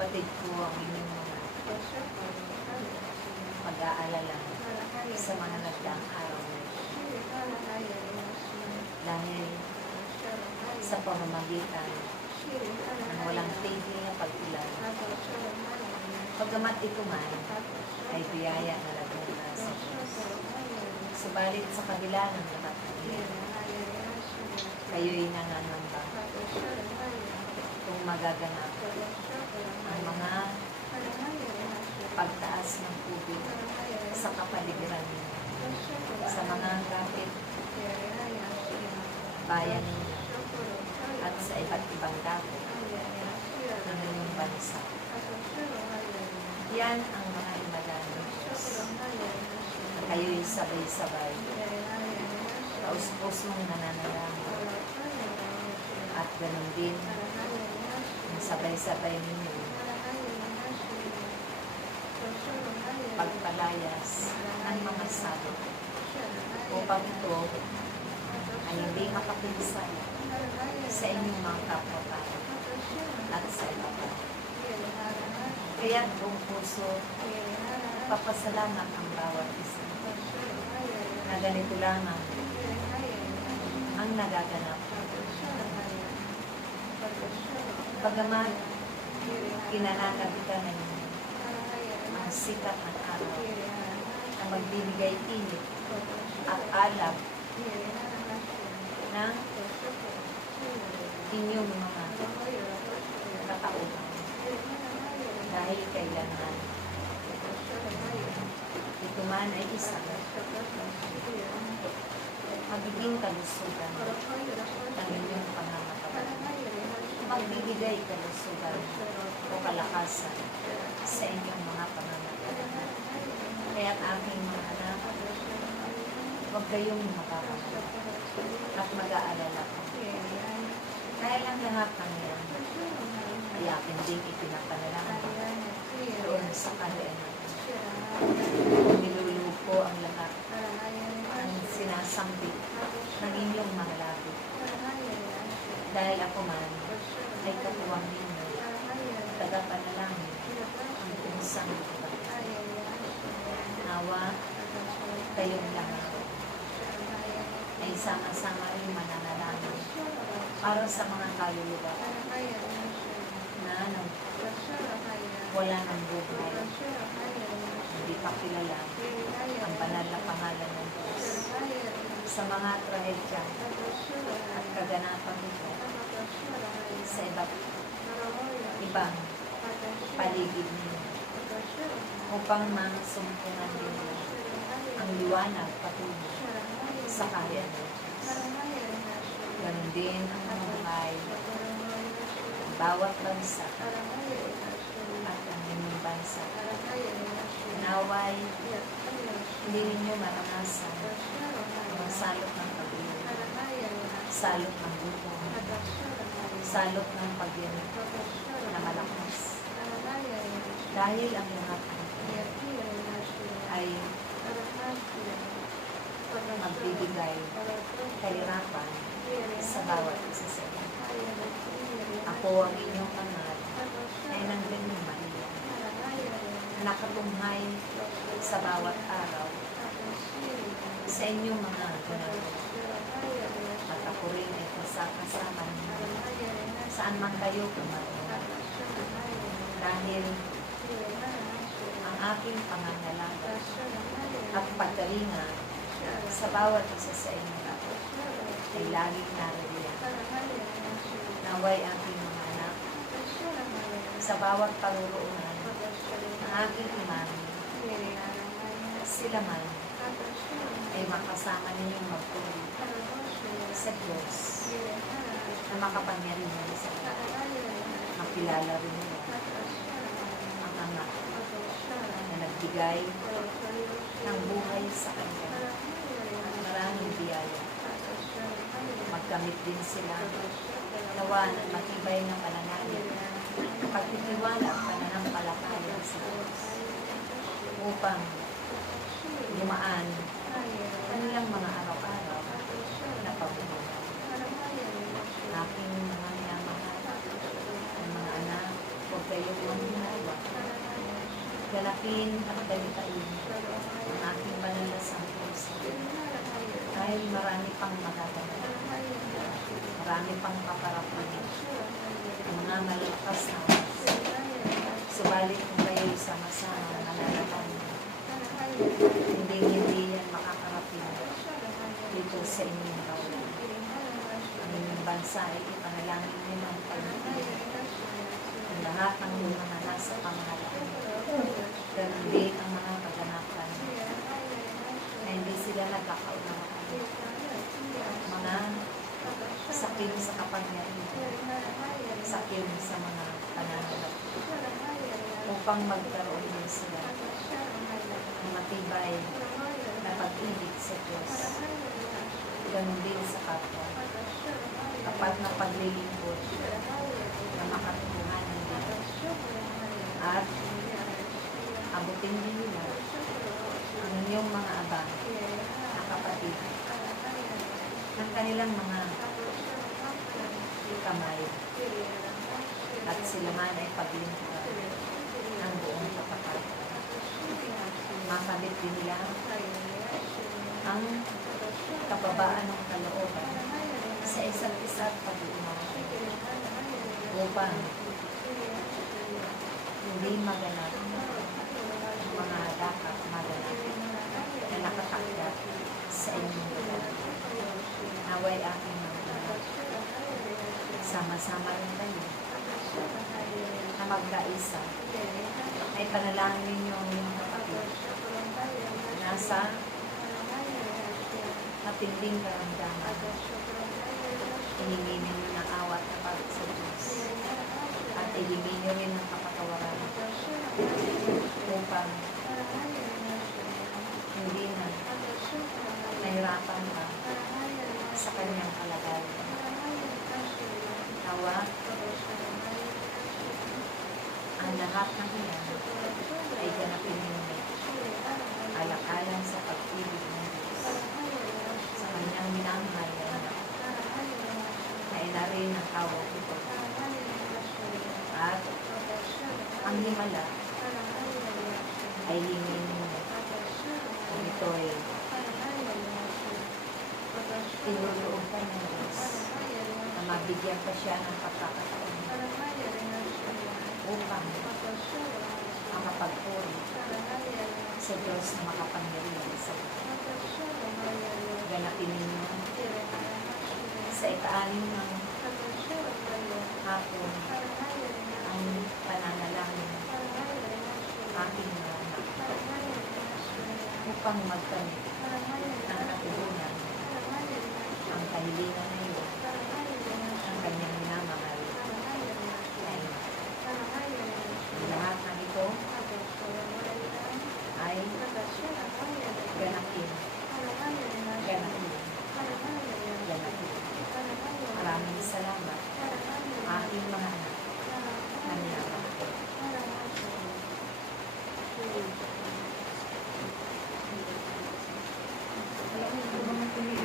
Batid ko ang inyong mga pag-aalala sa mga nagdaang araw na ito. Dahil sa pamamagitan ng walang tigil na pag-ulan, pagkamat ito man ay biyaya na nagmula sa Diyos. Subalit sa kabila ng lahat ng iyan, kayo'y nanganamba kung magaganap ang mga pagtaas ng tubig sa kapaligiran ninyo, sa mga kapit bayan ninyo, at sa iba't ibang dako ng inyong bansa. Yan ang mga imadan ng Diyos na kayo'y sabay-sabay, kaus-us mong nananalangin, at ganun din ang sabay-sabay ninyo pagpalayas ng mga salot upang ito ay hindi makapinsay sa inyong mga kapwa-tao at sa iba pa. Kaya buong puso, papasalamat ang bawat isa na ganito lamang ang nagaganap. Bagamat kinananabitan ninyo ang sikat ng araw na magbibigay init at alab ng inyong mga katauhan dahil kailangan ito man ay isang magiging kalusugan ng inyong pangangatapan, magbibigay kalusugan o kalakasan sa inyong mga pangangatapan. Kaya at aking mga anak, huwag kayong makakamala at mag-aalala ko. Dahil ang lahat ng yan ay akin ding ipinapanalangin doon sa kaharian natin. Nilulupo ang lahat ang sinasambit ng inyong mga labi. Dahil ako man ay katuwang ninyo, tagapanalangin ang punsang ito. Nawa kayong lahat ay sama-sama rin mananalangin para sa mga kaluluwa na wala ng buhay, hindi pa kilala ang banal na pangalan ng Diyos sa mga trahedya at kaganapan nito sa ibang paligid ninyo upang masumpungan ninyo ang liwanag patungo sa kaharian ng Diyos. Ganun din ang buhay ng bawat bansa at ang inyong bansa. Naway, hindi ninyo maranasan ang salot ng pag-ibig, salot ng gutom, salot ng pag-ibig na malakas. Dahil ang lahat ay magbibigay kahirapan sa bawat isa sa inyo. Ako ang inyong anak ay nanggaling Maria, nakatunghay sa bawat araw sa inyong mga ginagawa. At ako rin ay kasama ninyo saan man kayo pumatungan. Dahil ang aking pangangalaga at pagkalinga sa bawat isa sa inyo ay laging naririyan. Naway aking mga anak sa bawat paruroonan ng aking imani, sila man ay makasama ninyong magpuli sa Diyos na makapangyarihan sa inyo. Makilala rin nila ang anak na nagbigay ng buhay sa kanya at maraming biyaya. Magkamit din sila nawa ng matibay na pananalig, pagtitiwala at pananampalataya sa Diyos upang lumaan kanilang mga araw-araw na pagbubuhay. Aking mga minamahal ng mga anak, huwag kayong ganapin at dalitain ang aking banal na sangkos. Dahil marami pang magaganap, marami pang paparapan, ang mga malakas na oras. Subalit kung kayo'y sama-sama nananapan, hindi yan makakarapin dito sa inyong kawalan. Ang inyong bansa ay ipanalangin niyo ng pagpapalagay. Ang lahat ng mga nasa pamahalaan, ganun din ang mga kaganapan na hindi sila nagkakaunawaan. Mga sakim sa kapangyarihan, sakim sa mga pananalat, upang magkaroon din sila ng matibay na pag-ibig sa Diyos. Ganun din sa kapwa. Kapag na paglilingkod na makatutuhan ng Diyos. At abutin din nila ang inyong mga abang na kapatid ng kanilang mga kamay. At sila man ay paglingkuran ng buong kapatid. Makamit din nila ang kababaan ng kalooban sa isa't isa at pag-uunawaan upang hindi maganap ang mga dapat maganap na nakatakda sa inyong lugar. Naway aking mga sama-sama rin kayo na magkaisa ay panalangin ninyo ang inyong kapatid nasa matinding karamdaman. Hilingin ninyo ng awat na pagod sa Diyos at hilingin nyo rin ng kapatawaran upang hindi na nahirapan ka sa kanyang kalagayan. Nawa ang lahat ng iyan ay ganapin ninyo alakalan sa pag-ibig ng Diyos sa kanyang minamahal na anak na inarin ang tawag ito. At ang himala ay hingin ninyo kung ito ay tinuloob ka ng Diyos na mabigyan pa siya ng pagkakataon upang makapagpuri sa Diyos na makapangyarihan sa buhay. Ganapin ninyo sa ika-6 ng hapon ang pananalangin aking mga anak upang magkamit ang katugunan ang kahilingan na iyon ang kanyang minamahal na ina. Ang lahat ng ito ay ganapin. Maraming salamat, aking mga